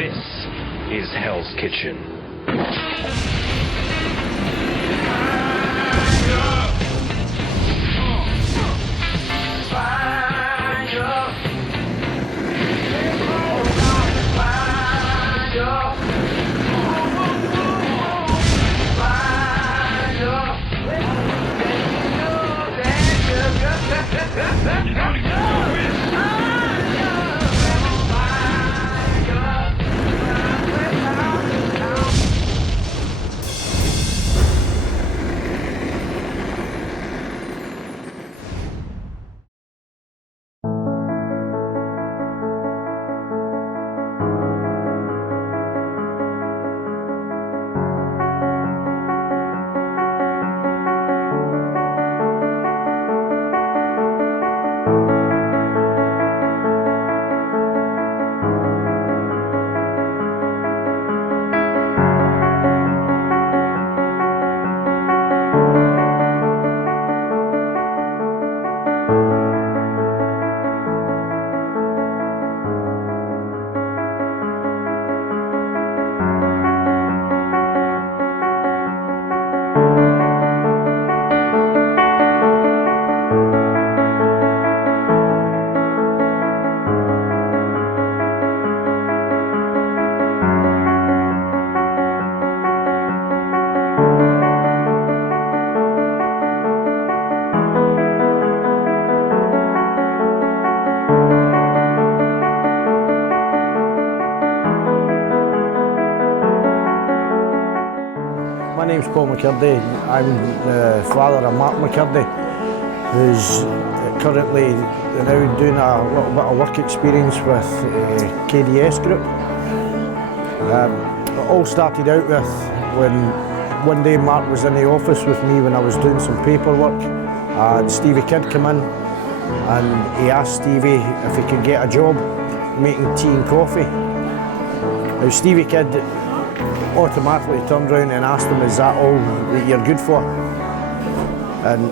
This is Hell's Kitchen. My name's Mckirdy. I'm the father of Mark Mckirdy, who's currently now doing a little bit of work experience with KDS Group. It all started out with when one day Mark was in the office with me when I was doing some paperwork, and Stevie Kidd came in and he asked Stevie if he could get a job making tea and coffee. Now Stevie Kidd automatically turned around and asked him, is that all that you're good for? And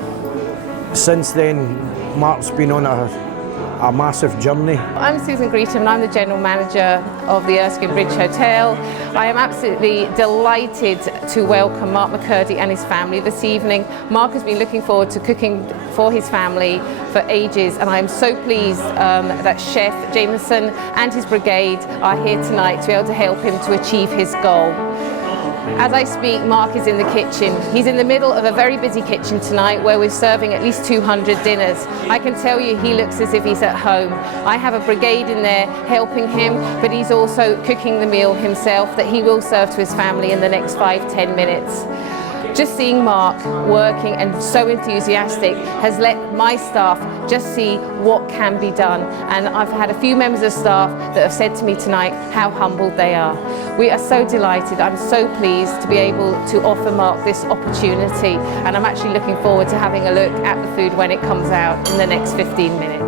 since then, Mark's been on a massive journey. I'm Susan Greetham and I'm the General Manager of the Erskine Bridge Hotel. I am absolutely delighted to welcome Mark Mckirdy and his family this evening. Mark has been looking forward to cooking for his family for ages, and I am so pleased that Chef Jameson and his brigade are here tonight to be able to help him to achieve his goal. As I speak, Mark is in the kitchen. He's in the middle of a very busy kitchen tonight where we're serving at least 200 dinners. I can tell you he looks as if he's at home. I have a brigade in there helping him, but he's also cooking the meal himself that he will serve to his family in the next 5-10 minutes. Just seeing Mark working and so enthusiastic has let my staff just see what can be done. And I've had a few members of staff that have said to me tonight how humbled they are. We are so delighted. I'm so pleased to be able to offer Mark this opportunity. And I'm actually looking forward to having a look at the food when it comes out in the next 15 minutes.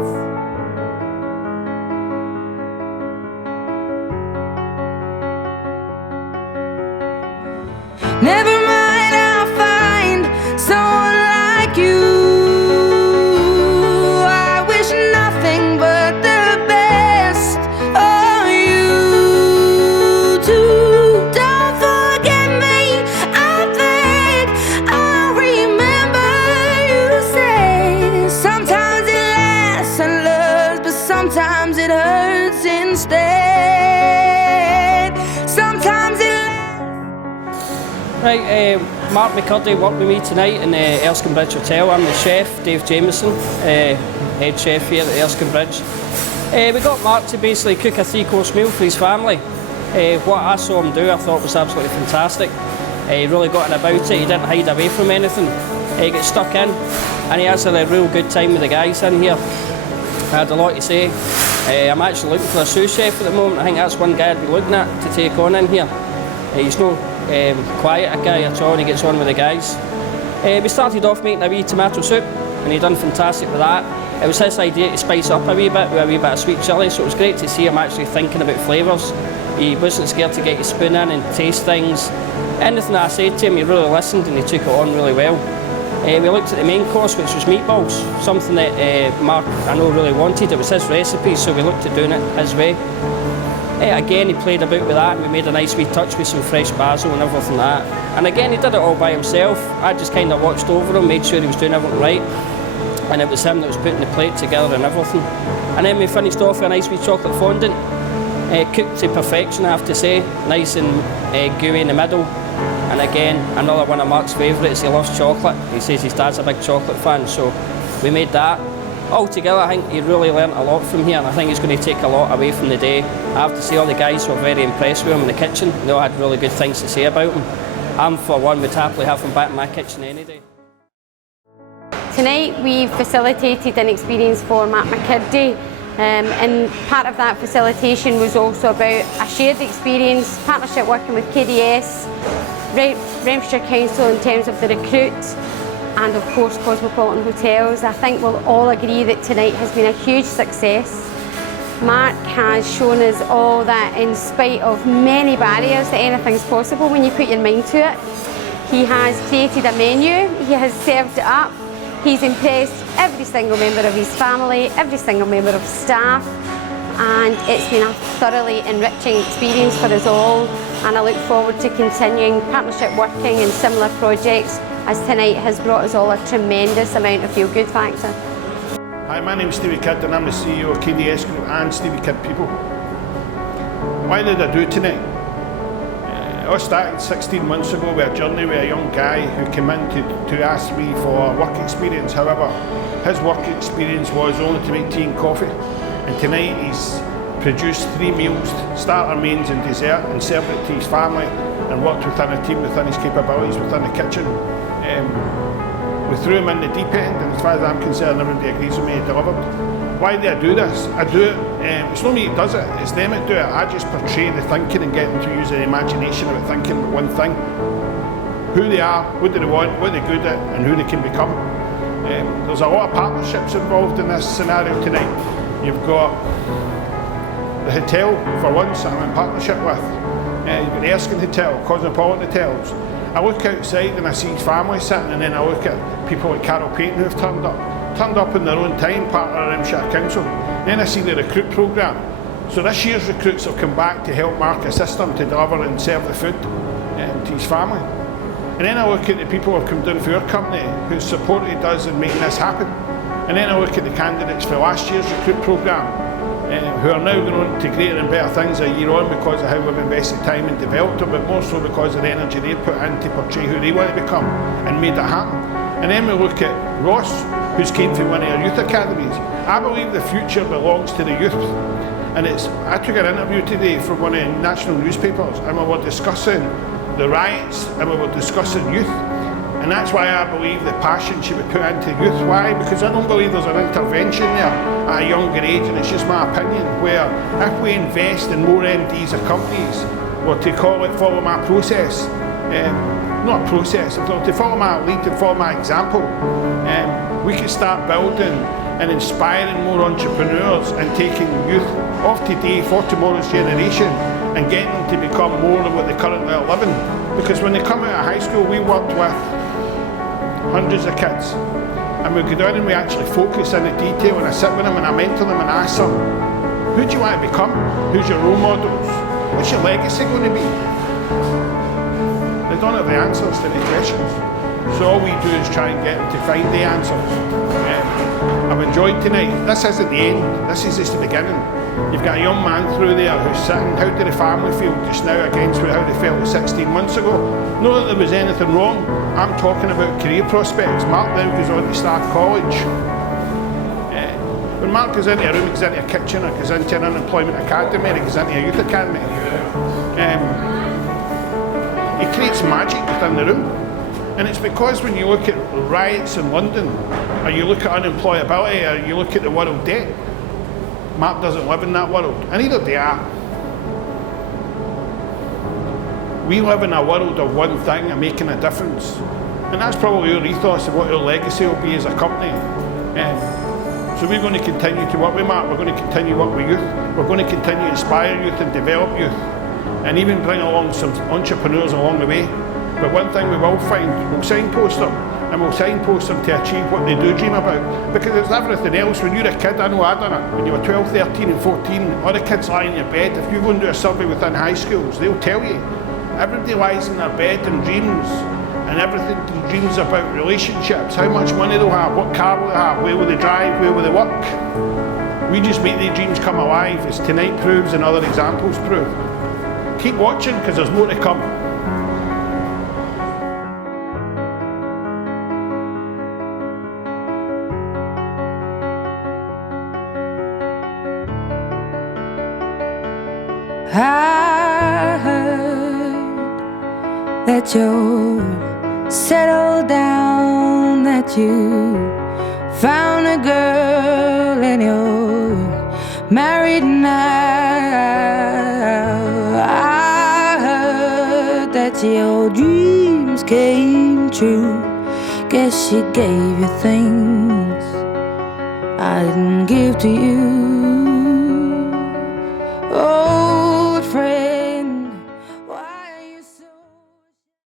Never mind, I'll find someone like you. I wish nothing but the best for you too. Don't forget me, I think I'll remember you say sometimes it lasts and loves, but sometimes it hurts instead. Sometimes it Right, Mark Mckirdy worked with me tonight in the Erskine Bridge Hotel. I'm the chef, Dave Jameson, head chef here at Erskine Bridge. We got Mark to basically cook a 3-course meal for his family. What I saw him do I thought was absolutely fantastic. He really got in about it, he didn't hide away from anything. He got stuck in and he has had a real good time with the guys in here. I had a lot to say. I'm actually looking for a sous chef at the moment. I think that's one guy I'd be looking at to take on in here. He's no quiet a guy at all, and he gets on with the guys. We started off making a wee tomato soup and he done fantastic with that. It was his idea to spice up a wee bit with a wee bit of sweet chilli, so it was great to see him actually thinking about flavours. He wasn't scared to get his spoon in and taste things. Anything that I said to him, he really listened and he took it on really well. We looked at the main course, which was meatballs, something that Mark, I know, really wanted. It was his recipe, so we looked at doing it his way. Again, he played about with that, and we made a nice wee touch with some fresh basil and everything like that. And again, he did it all by himself. I just kind of watched over him, made sure he was doing everything right. And it was him that was putting the plate together and everything. And then we finished off with a nice wee chocolate fondant. Cooked to perfection, I have to say. Nice and gooey in the middle. And again, another one of Mark's favourites, he loves chocolate. He says his dad's a big chocolate fan, so we made that. Altogether, I think he really learnt a lot from here, and I think he's going to take a lot away from the day. I have to say all the guys were very impressed with him in the kitchen. They all had really good things to say about him. I'm, for one, would happily have him back in my kitchen any day. Tonight we've facilitated an experience for Mark Mckirdy, and part of that facilitation was also about a shared experience, partnership working with KDS, Renfrewshire Council in terms of the recruit, and of course Cosmopolitan Hotels. I think we'll all agree that tonight has been a huge success. Mark has shown us all that in spite of many barriers that anything's possible when you put your mind to it. He has created a menu, he has served it up, he's impressed every single member of his family, every single member of staff, and it's been a thoroughly enriching experience for us all, and I look forward to continuing partnership working in similar projects, as tonight has brought us all a tremendous amount of feel-good factor. Hi, my name is Mckirdy and I'm the CEO of KDS Group and Mckirdy People. Why did I do it tonight? I started 16 months ago with a journey with a young guy who came in to ask me for work experience. However, his work experience was only to make tea and coffee. And tonight he's produced 3 meals, starter, mains and dessert, and served it to his family and worked within a team, within his capabilities, within the kitchen. We threw him in the deep end, and as far as I'm concerned, everybody agrees with me, he delivered. Why do I do this? I do it, it's not me that does it, it's them that do it. I just portray the thinking and get them to use their imagination about thinking about one thing. Who they are, what do they want, what they're good at, and who they can become. There's a lot of partnerships involved in this scenario tonight. You've got the hotel, for once, I'm in partnership with. You've got the Erskine Hotel, Cosmopolitan Hotels. I look outside and I see his family sitting, and then I look at people like Carol Payton who've turned up in their own time, part of the Renfrewshire Council. Then I see the recruit programme. So this year's recruits have come back to help Mark assist them to deliver and serve the food to his family. And then I look at the people who have come down for our company who supported us in making this happen. And then I look at the candidates for last year's recruit programme who are now going on to greater and better things a year on because of how we've invested time and developed them, but more so because of the energy they put in to portray who they want to become and made it happen. And then we look at Ross, who's came from one of our youth academies. I believe the future belongs to the youth. And I took an interview today from one of the national newspapers, and we were discussing the riots and we were discussing youth. And that's why I believe the passion should be put into youth. Why? Because I don't believe there's an intervention there at a younger age, and it's just my opinion, where if we invest in more MDs of companies, or to call it follow my process, not a process, to follow my lead and follow my example, we can start building and inspiring more entrepreneurs and taking youth of today for tomorrow's generation and getting them to become more than what they currently are living. Because when they come out of high school, we worked with hundreds of kids, and we go down and we actually focus in the detail, and I sit with them and I mentor them and ask them, who do you want to become? Who's your role models? What's your legacy going to be? They don't have the answers to the questions, so all we do is try and get them to find the answers. I've enjoyed tonight. This isn't the end, this is just the beginning. You've got a young man through there who's sitting, how did the family feel just now against how they felt 16 months ago? Not that there was anything wrong, I'm talking about career prospects. Mark now goes on to start college. When Mark goes into a room, he goes into a kitchen, or goes into an unemployment academy, or he goes into a youth academy, he creates magic within the room. And it's because when you look at riots in London, or you look at unemployability, or you look at the world debt, Mark doesn't live in that world, and neither do I. We live in a world of one thing and making a difference. And that's probably our ethos of what our legacy will be as a company. So we're going to continue to work with Mark, we're going to continue to work with youth, we're going to continue to inspire youth and develop youth, and even bring along some entrepreneurs along the way. But one thing we will find, we'll signpost them. and we'll signpost them to achieve what they do dream about. Because it's everything else. When you're a kid, I know I done it, when you were 12, 13 and 14, all the kids lie in your bed. If you go and do a survey within high schools, they'll tell you, everybody lies in their bed and dreams, and everything dreams about relationships, how much money they'll have, what car will they have, where will they drive, where will they work. We just make their dreams come alive, as tonight proves and other examples prove. Keep watching, because there's more to come. I heard that you're settled down, that you found a girl and you're married now. I heard that your dreams came true. Guess she gave you things I didn't give to you.